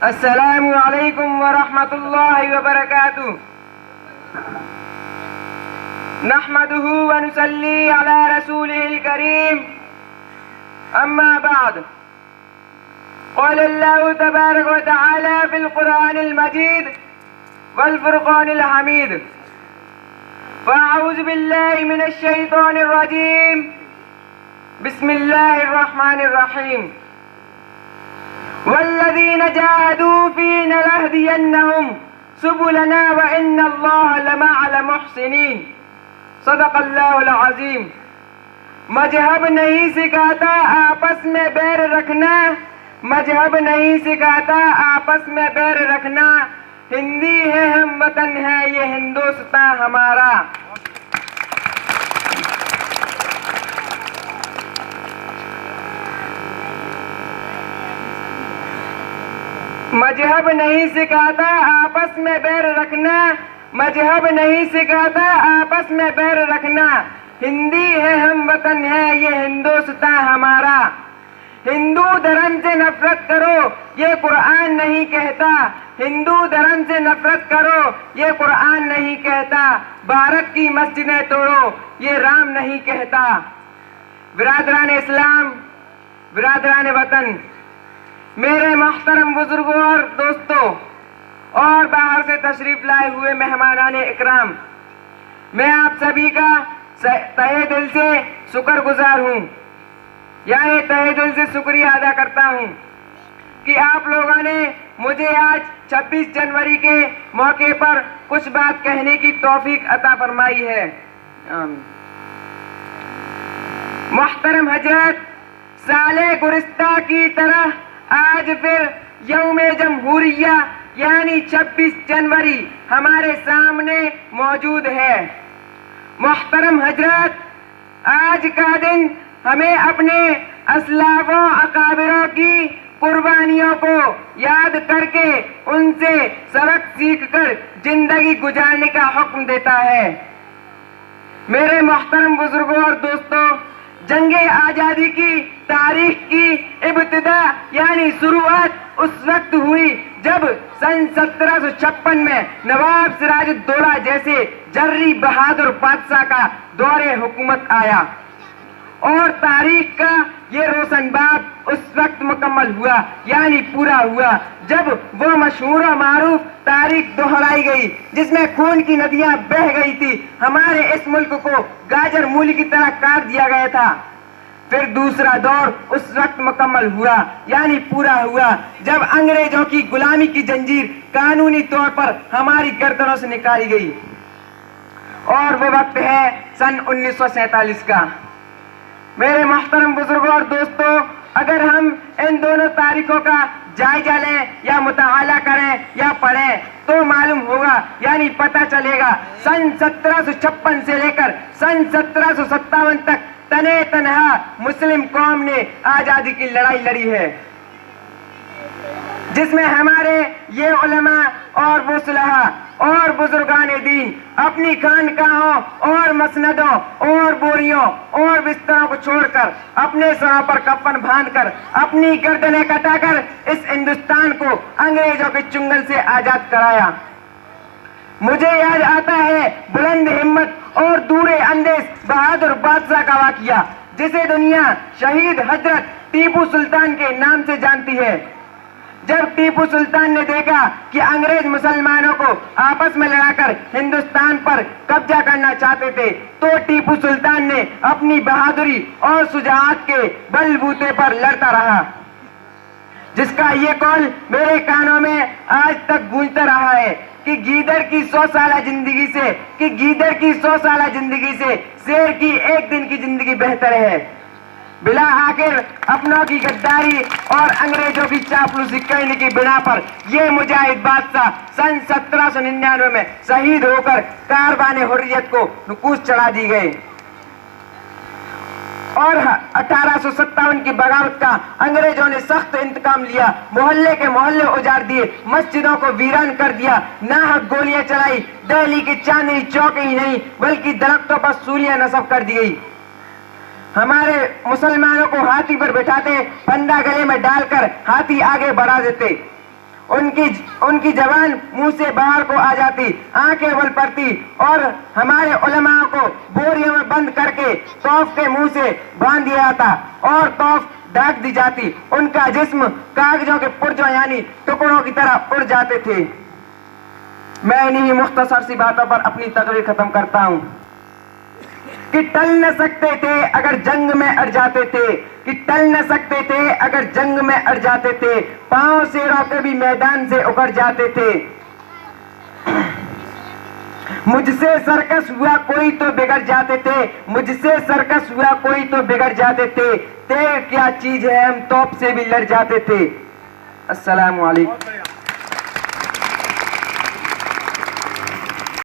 अस्सलामु अलैकुम व रहमतुल्लाहि व बरकातुहू। नहमदुहु व नुसल्ली अला रसूलिहिल करीम। अम्मा बाद। क़ाल अल्लाहु तबारक व तआला फिल क़ुरआनिल मजीद वल फ़ुरक़ानिल हमीद। फ़अऊज़ु बिल्लाहि मिनश शैतानिर रजीम। बिस्मिल्लाहिर रहमानिर रहीम। वल्लज़ीन जाहदू फ़ीना लहदियन्नहुम सुबुलना व इन्नल्लाह लमअल मुहसिनीन। सदक़ल्लाहुल अज़ीम। मजहब नहीं सिखाता आपस में बैर रखना, मजहब नहीं सिखाता आपस में बैर रखना। हिंदी है हम वतन है ये हिंदुस्तान हमारा। मजहब नहीं सिखाता आपस में बैर रखना, मजहब नहीं सिखाता आपस में बैर रखना। हिंदी है हम वतन है ये हिंदुस्तान हमारा। हिंदू धर्म से नफरत करो ये कुरान नहीं कहता, हिंदू धर्म से नफरत करो ये कुरान नहीं कहता। भारत की मस्जिदें तोड़ो ये राम नहीं कहता। बिरादरान इस्लाम, बिरादरान वतन, मेरे मोहतरम बुजुर्गों और दोस्तों और बाहर से तशरीफ लाए हुए मेहमानाने इकराम, मैं आप सभी का तहे दिल से शुक्रगुजार हूँ, यानी तहे दिल से शुक्रिया अदा करता हूँ कि आप लोगों ने मुझे आज 26 जनवरी के मौके पर कुछ बात कहने की तौफीक अता फरमाई है। मोहतरम हजरत, साले गुरिस्ता की तरह आज फिर यौमे जमहूरिया यानी 26 जनवरी हमारे सामने मौजूद है। मोहतरम हजरत, आज का दिन हमें अपने असलाफों अकाबिरों की कुर्बानियों को याद करके उनसे सबक सीखकर जिंदगी गुजारने का हुक्म देता है। मेरे मोहतरम बुजुर्गों और दोस्तों, जंगे आजादी की तारीख की इब्तिदा यानी शुरुआत उस वक्त हुई जब सन 1756 में नवाब सिराजुद्दौला जैसे जर्री बहादुर बादशाह का दौरे हुकूमत आया और तारीख का ये रोशन बाब उस वक्त मुकम्मल हुआ यानी पूरा हुआ जब वो मशहूर और मारूफ तारीख दोहराई गई जिसमें खून की नदियां बह गई थी। हमारे इस मुल्क को गाजर मूली की तरह काट दिया गया था। फिर दूसरा दौर उस वक्त मुकम्मल हुआ यानी पूरा हुआ जब अंग्रेजों की गुलामी की जंजीर कानूनी तौर पर हमारी गर्दनों से निकाली गई और वो वक्त है सन 1947 का। मेरे मोहतरम बुजुर्गों और दोस्तों, अगर हम इन दोनों तारीखों का जायजा लें या मुताला करें या पढ़ें तो मालूम होगा यानी पता चलेगा सन 1756 से लेकर सन 1757 तक तने तनहा मुस्लिम कौम ने आजादी की लड़ाई लड़ी है, जिसमें हमारे ये उलमा और वुसलहा और बुजुर्गान दीन अपनी खानकाहों और मसनदों और बोरियों और बिस्तरों को छोड़कर अपने सरों पर कफन बांधकर अपनी गर्दनें कटाकर इस हिंदुस्तान को अंग्रेजों के चुंगल से आजाद कराया। मुझे याद आता है बुलंद हिम्मत और दूरे अंदेश बहादुर बादशाह का वाकया जिसे दुनिया शहीद हजरत टीपू सुल्तान के नाम से जानती है। जब टीपू सुल्तान ने देखा कि अंग्रेज मुसलमानों को आपस में लड़ाकर हिंदुस्तान पर कब्जा करना चाहते थे तो टीपू सुल्तान ने अपनी बहादुरी और शुजाअत के बलबूते पर लड़ता रहा, जिसका ये कौल मेरे कानों में आज तक गूंजता रहा है कि गीदड़ की 100 साल जिंदगी से शेर की एक दिन की जिंदगी बेहतर है। बिला आखिर अपनों की गद्दारी और अंग्रेजों की चापलूसी करने की बिना पर ये मुजाहिद बादशाह सन 1799 में शहीद होकर कारवाने हुर्रियत को नुकूस चढ़ा दी गई और 1857 की बगावत का अंग्रेजों ने सख्त इंतकाम लिया। मोहल्ले के मोहल्ले उजाड़ दिए, मस्जिदों को वीरान कर दिया, नाहक गोलियां चलाई। दिल्ली की चांदनी चौक ही नहीं बल्कि दरख्तों पर सूलियां नस्ब कर दी गई। हमारे मुसलमानों को हाथी पर बैठाते, फंदा गले में डालकर हाथी आगे बढ़ा देते उनकी जबान मुंह से बाहर को आ जाती, आंखें उबल पड़ती और हमारे उलमा को बोरियों में बंद करके तौफ के मुंह से बांध दिया जाता और तौफ ढक दी जाती। उनका जिस्म कागजों के पुर्जों यानी टुकड़ों की तरह उड़ जाते थे। मैं इन्हीं मुख्तसर सी बातों पर अपनी तकरीर खत्म करता हूं कि टल न सकते थे अगर जंग में अड़ जाते थे, कि टल न सकते थे अगर जंग में अड़ जाते थे, पांव से रोके भी मैदान से उखड़ जाते थे। मुझसे सर्कस हुआ कोई तो बिगड़ जाते थे, मुझसे सर्कस हुआ कोई तो बिगड़ जाते थे, तेरे क्या चीज है हम तोप से भी लड़ जाते थे। अस्सलाम वालेकुम।